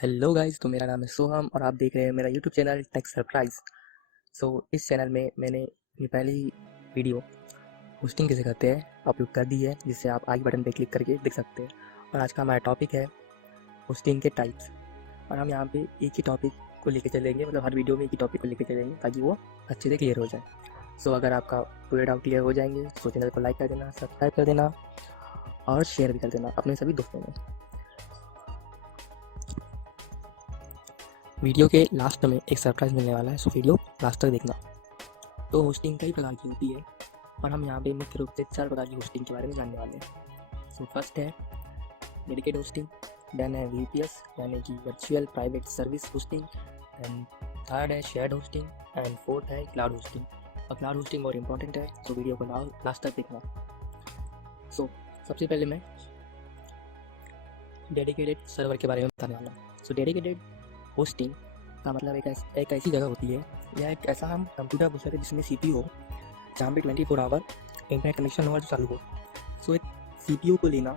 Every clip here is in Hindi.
हेलो गाइस, तो मेरा नाम है सोहम और आप देख रहे हैं मेरा यूट्यूब चैनल टेक सरप्राइज। इस चैनल में मैंने अपनी पहली वीडियो होस्टिंग कैसे करते हैं अपलोड कर दी है, जिससे आप आई बटन पे क्लिक करके देख सकते हैं। और आज का हमारा टॉपिक है होस्टिंग के टाइप्स। और हम यहाँ पे एक ही टॉपिक को लेके चलेंगे, मतलब हर वीडियो में एक ही टॉपिक को लेके चलेंगे ताकि वो अच्छे से क्लियर हो जाए। अगर आपका पूरे डाउट क्लियर हो जाएंगे तो चैनल को लाइक कर देना, सब्सक्राइब कर देना और शेयर भी कर देना अपने सभी दोस्तों में। वीडियो के लास्ट में एक सरप्राइज मिलने वाला है, सो वीडियो लास्ट तक देखना। तो होस्टिंग कई प्रकार की होती है और हम यहाँ पे मुख्य रूप से 4 प्रकार की होस्टिंग के बारे में जानने वाले हैं। फर्स्ट है डेडिकेटेड होस्टिंग, देन है वीपीएस यानी कि virtual private service hosting, and third है शेयर्ड होस्टिंग, एंड फोर्थ है क्लाउड होस्टिंग। और क्लाउड होस्टिंग बहुत इंपॉर्टेंट है, तो वीडियो को लास्ट तक देखना। सबसे पहले मैं डेडिकेटेड सर्वर के बारे में बताने वाला हूँ। डेडिकेटेड होस्टिंग का मतलब एक ऐसी जगह होती है या एक ऐसा हम कंप्यूटर बोल सकते हैं जिसमें सीपीयू हो, जहाँ पे 24 आवर इंटरनेट कनेक्शन हो जो चालू हो। एक सीपीयू को लेना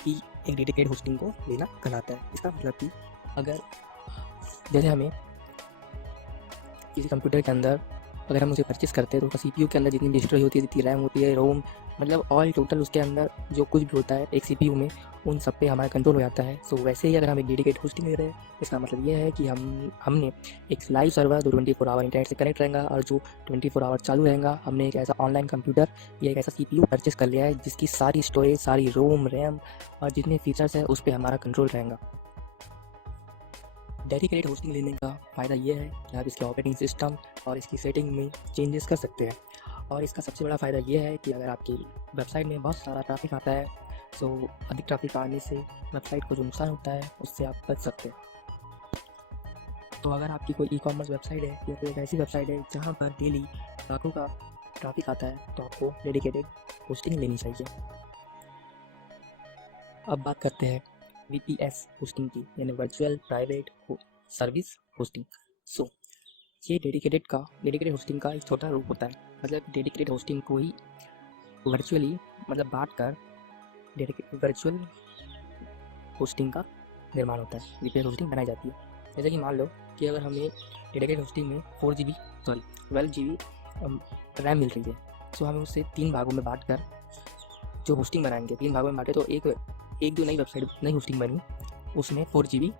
ही एक डेडिकेटेड होस्टिंग को लेना कहलाता है। इसका मतलब कि अगर जैसे हमें किसी कंप्यूटर के अंदर अगर हम उसे परचेस करते हैं तो उसका सीपीयू के अंदर जितनी भी स्टोरेज होती है, जितनी रैम होती है, रोम, मतलब ऑल टोटल उसके अंदर जो कुछ भी होता है एक सीपीयू में, उन सब पे हमारा कंट्रोल हो जाता है। वैसे ही अगर हम एक डेडिकेटेड होस्टिंग ले रहे हैं, इसका मतलब ये है कि हमने एक लाइव सर्वर जो 24 आवर इंटरनेट से कनेक्ट रहेगा और जो 24 आवर चालू रहेगा, हमने एक ऐसा ऑनलाइन कंप्यूटर या एक ऐसा सीपीयू परचेस कर लिया है जिसकी सारी स्टोरेज, सारी रोम, रैम और जितने फीचर्स है उस पर हमारा कंट्रोल रहेगा। डेडिकेटेड होस्टिंग लेने का फ़ायदा ये है कि आप इसके ऑपरेटिंग सिस्टम और इसकी सेटिंग में चेंजेस कर सकते हैं। और इसका सबसे बड़ा फ़ायदा ये है कि अगर आपकी वेबसाइट में बहुत सारा ट्रैफिक आता है, अधिक ट्रैफिक आने से वेबसाइट को जो नुकसान होता है उससे आप बच सकते हैं। तो अगर आपकी कोई ई कॉमर्स वेबसाइट है या फिर एक ऐसी वेबसाइट है जहाँ पर डेली लाखों का ट्रैफिक आता है, तो आपको डेडिकेटेड होस्टिंग लेनी चाहिए। अब बात करते हैं वीपीएस होस्टिंग की, यानी वर्चुअल प्राइवेट सर्विस होस्टिंग। ये डेडिकेटेड होस्टिंग का एक छोटा रूप होता है। मतलब डेडिकेटेड होस्टिंग को ही वर्चुअली मतलब बांट कर वर्चुअल होस्टिंग का निर्माण होता है, वीपीएस होस्टिंग बनाई जाती है। जैसे कि मान लो कि अगर हमें डेडिकेटेड होस्टिंग में 12 GB रैम मिल रही है, हमें उसे 3 भागों में बांट कर जो होस्टिंग बनाएंगे, 3 भागों में बांटे तो एक जो नई होस्टिंग बनी उसमें 4 GB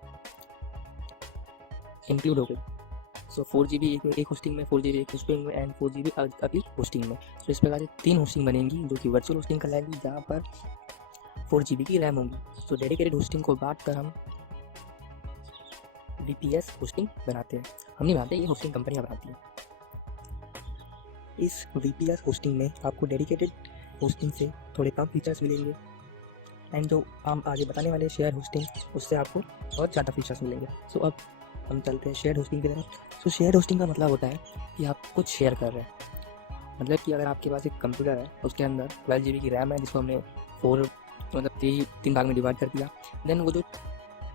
इंक्लूड हो गई। 4 GB एक होस्टिंग में, 4 GB एक होस्टिंग में, एंड 4 GB अगली होस्टिंग में। इस प्रकार से 3 होस्टिंग बनेंगी जो कि वर्चुअल होस्टिंग कहलाएगी, जहाँ पर 4 GB की रैम होंगी। डेडिकेटेड होस्टिंग को बांट कर हम वीपीएस होस्टिंग बनाते हैं। हम नहीं बनाते, ये होस्टिंग कंपनियाँ बनाती हैं। इस वीपीएस होस्टिंग में आपको डेडिकेटेड होस्टिंग से थोड़े कम फीचर्स मिलेंगे, एंड जो हम आगे बताने वाले शेयर होस्टिंग, उससे आपको बहुत ज़्यादा फीचर्स मिलेंगे। अब हम चलते हैं शेयर होस्टिंग की तरफ। शेयर होस्टिंग का मतलब होता है कि आप कुछ शेयर कर रहे हैं। मतलब कि अगर आपके पास एक कंप्यूटर है, उसके अंदर 12 GB की रैम है, जिसको हमने 3 भाग में डिवाइड कर दिया। देन वो जो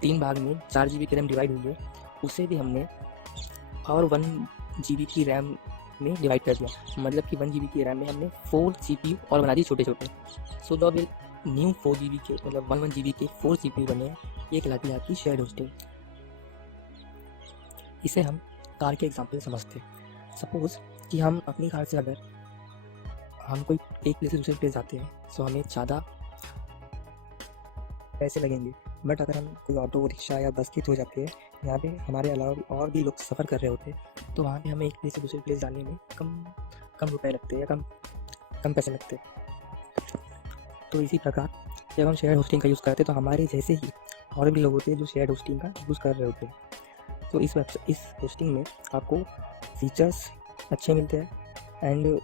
3 भाग में 4 GB की रैम डिवाइड हुई है, उसे भी हमने और 1 GB की रैम में डिवाइड कर दिया। मतलब कि 1 GB की रैम में हमने 4 CPU और बना दिए छोटे छोटे। अब न्यू 4 GB के मतलब 1 GB के 4 CPU बने हैं। ये कहलाती है आपकी शेयर होस्टिंग। इसे हम कार के एग्जाम्पल समझते हैं। सपोज़ कि हम अपनी कार से अगर हम कोई एक प्लेस से दूसरे प्लेस जाते हैं, हमें ज़्यादा पैसे लगेंगे। बट अगर हम कोई ऑटो रिक्शा या बस के थ्रू जाते हैं, यहाँ पे हमारे अलावा और भी लोग सफ़र कर रहे होते हैं, तो वहाँ पे हमें एक प्लेस से दूसरे प्लेस जाने में कम रुपए लगते हैं या कम पैसे लगते हैं। तो इसी प्रकार जब हम शेयर होस्टिंग का यूज़ करते हैं, तो हमारे जैसे ही और भी लोग होते हैं जो शेयर होस्टिंग का यूज़ कर रहे होते हैं। तो इस होस्टिंग में आपको फीचर्स अच्छे मिलते हैं, एंड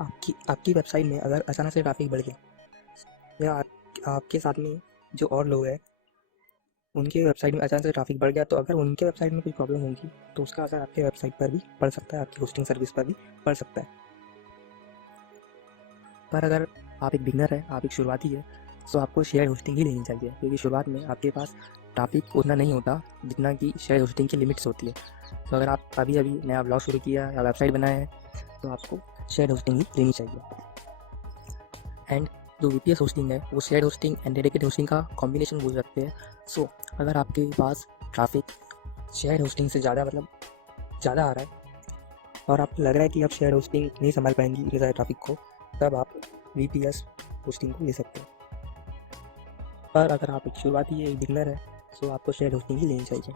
आपकी वेबसाइट में अगर अचानक से ट्रैफिक बढ़ गया या आपके साथ में जो और लोग हैं उनके वेबसाइट में अचानक से ट्रैफिक बढ़ गया, तो अगर उनके वेबसाइट में कोई प्रॉब्लम होगी तो उसका असर आपके वेबसाइट पर भी पड़ सकता है, आपकी होस्टिंग सर्विस पर भी पड़ सकता है। पर अगर आप एक बिगनर है, आप एक शुरुआती है, तो आपको शेयर होस्टिंग ही लेनी चाहिए, क्योंकि शुरुआत में आपके पास ट्रैफिक उतना नहीं होता जितना कि शेयर होस्टिंग की लिमिट्स होती है। अगर आप अभी नया ब्लॉग शुरू किया या वेबसाइट बनाया है, तो आपको शेयर होस्टिंग ही लेनी चाहिए। एंड जो VPS होस्टिंग है वो shared hosting and dedicated hosting का कॉम्बिनेशन बोल सकते हैं। सो अगर आपके पास ट्रैफिक शेयर्ड होस्टिंग से ज़्यादा ज़्यादा आ रहा है और आपको लग रहा है कि आप शेयर्ड होस्टिंग नहीं संभाल पाएंगी इतने ज़्यादा ट्रैफिक को, तब आप VPS होस्टिंग को ले सकते हैं। पर अगर आप एक शुरुआती है, एक बिगनर है, सो आपको शेयर्ड होस्टिंग ही लेनी चाहिए।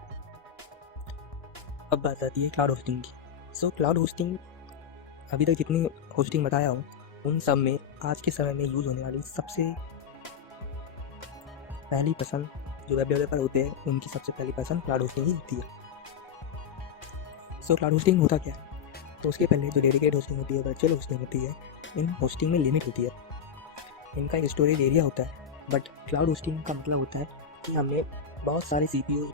अब बात आती है क्लाउड होस्टिंग की। सो क्लाउड होस्टिंग, अभी तक जितनी होस्टिंग बताया हूँ उन सब में आज के समय में यूज़ होने वाली सबसे पहली पसंद जो वेब डेवलपर होते हैं उनकी सबसे पहली पसंद क्लाउड होस्टिंग ही होती है। सो क्लाउड होस्टिंग होता क्या है? तो उसके पहले जो डेडिकेटेड होस्टिंग होती है, वर्चुअल होस्टिंग होती है, इन होस्टिंग में लिमिट होती है। इनका एक स्टोरेज एरिया होता है। बट क्लाउड होस्टिंग का मतलब होता है कि हमने बहुत सारे CPU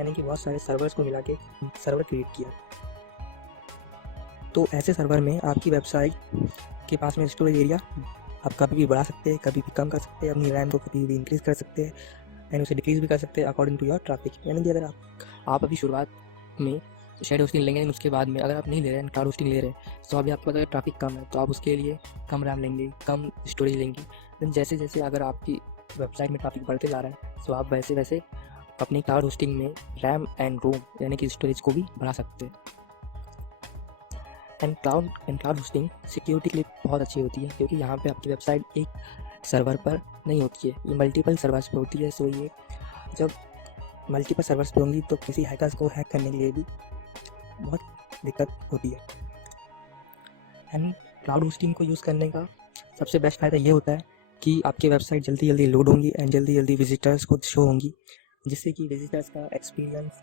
यानी कि बहुत सारे सर्वर्स को मिला के सर्वर क्रिएट किया। तो ऐसे सर्वर में आपकी वेबसाइट के पास में स्टोरेज एरिया आप कभी भी बढ़ा सकते हैं, कभी भी कम कर सकते हैं, अपनी रैम को कभी भी इंक्रीज़ कर सकते हैं एंड उसे डिक्रीज़ भी कर सकते हैं अकॉर्डिंग टू योर ट्रैफिक। यानी कि अगर आप अभी शुरुआत में शेयर्ड होस्टिंग लेंगे, उसके बाद में अगर आप नहीं ले रहे हैं, क्लाउड होस्टिंग ले रहे हैं, तो अभी आपके पास अगर ट्रैफिक कम है तो आप उसके लिए कम रैम लेंगे, कम स्टोरेज लेंगे। देन जैसे जैसे अगर आपकी वेबसाइट में ट्रैफिक बढ़ते जा रहा है, तो आप वैसे वैसे अपनी क्लाउड होस्टिंग में रैम एंड रोम यानी कि स्टोरेज को भी बढ़ा सकते हैं। एंड क्लाउड होस्टिंग सिक्योरिटी के लिए बहुत अच्छी होती है, क्योंकि यहाँ पे आपकी वेबसाइट एक सर्वर पर नहीं होती है, ये मल्टीपल सर्वर्स पे होती है। सो ये जब मल्टीपल सर्वर्स पे होंगी तो किसी हैकर्स को हैक करने के लिए भी बहुत दिक्कत होती है। एंड क्लाउड होस्टिंग को यूज़ करने का सबसे बेस्ट फ़ायदा ये होता है कि आपकी वेबसाइट जल्दी जल्दी लोड होंगी एंड जल्दी जल्दी विजिटर्स को शो होंगी, जिससे कि विजिटर्स का एक्सपीरियंस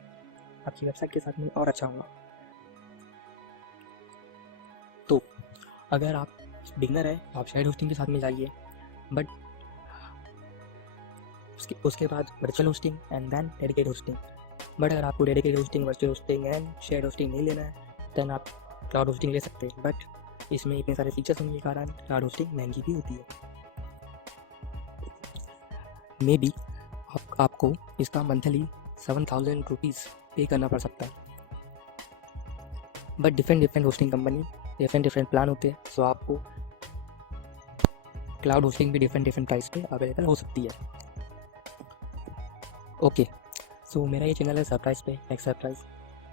आपकी वेबसाइट के साथ में और अच्छा होगा। तो अगर आप बिगनर है तो आप शेयर्ड होस्टिंग के साथ में जाइए, बट उसके बाद virtual hosting and then dedicated hosting. But अगर आपको dedicated hosting, virtual hosting and shared hosting नहीं लेना है, देन आप क्लाउड होस्टिंग ले सकते हैं। बट इसमें इतने सारे फीचर्स होने के कारण क्लाउड होस्टिंग महंगी भी होती है। मे बी आपको इसका मंथली 7,000 रुपीज़ पे करना पड़ सकता है। But different hosting company different plan होते हैं, सो आपको क्लाउड होस्टिंग भी डिफरेंट प्राइस पे अवेलेबल हो सकती है। ओके, सो मेरा ये चैनल है सरप्राइज पे एक सरप्राइज।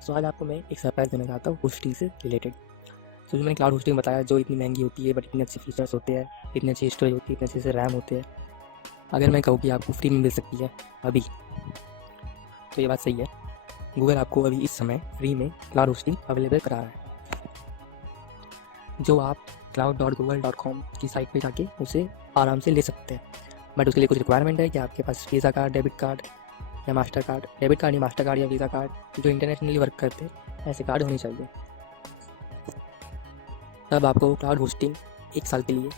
सो आज आपको मैं एक सरप्राइज देना चाहता हूँ होस्टिंग से रिलेटेड। सो जो मैंने क्लाउड होस्टिंग बताया जो इतनी महंगी होती है बट इतने अच्छे फीचर्स होते हैं, इतने अच्छी स्टोरेज होती है, इतने अच्छे से रैम होते हैं, अगर मैं कहूँ कि आपको फ्री में मिल सकती है अभी, तो ये बात सही है। गूगल आपको अभी इस समय फ्री में क्लाउड होस्टिंग अवेलेबल करा रहा है, जो आप cloud.google.com की साइट पे जाके उसे आराम से ले सकते हैं। बट उसके लिए कुछ रिक्वायरमेंट है कि आपके पास वीज़ा कार्ड, डेबिट कार्ड या मास्टर कार्ड, डेबिट कार्ड या मास्टर कार्ड या वीज़ा कार्ड जो इंटरनेशनली वर्क करते हैं ऐसे कार्ड होने चाहिए। तब आपको क्लाउड होस्टिंग 1 साल के लिए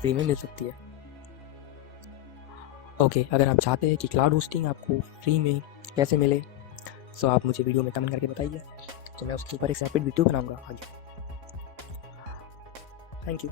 फ्री में मिल सकती है। ओके, अगर आप चाहते हैं कि क्लाउड होस्टिंग आपको फ्री में कैसे मिले, सो आप मुझे वीडियो में कमेंट करके बताइए, तो मैं उसके ऊपर एक सेपरेट वीडियो बनाऊंगा आगे। Thank you.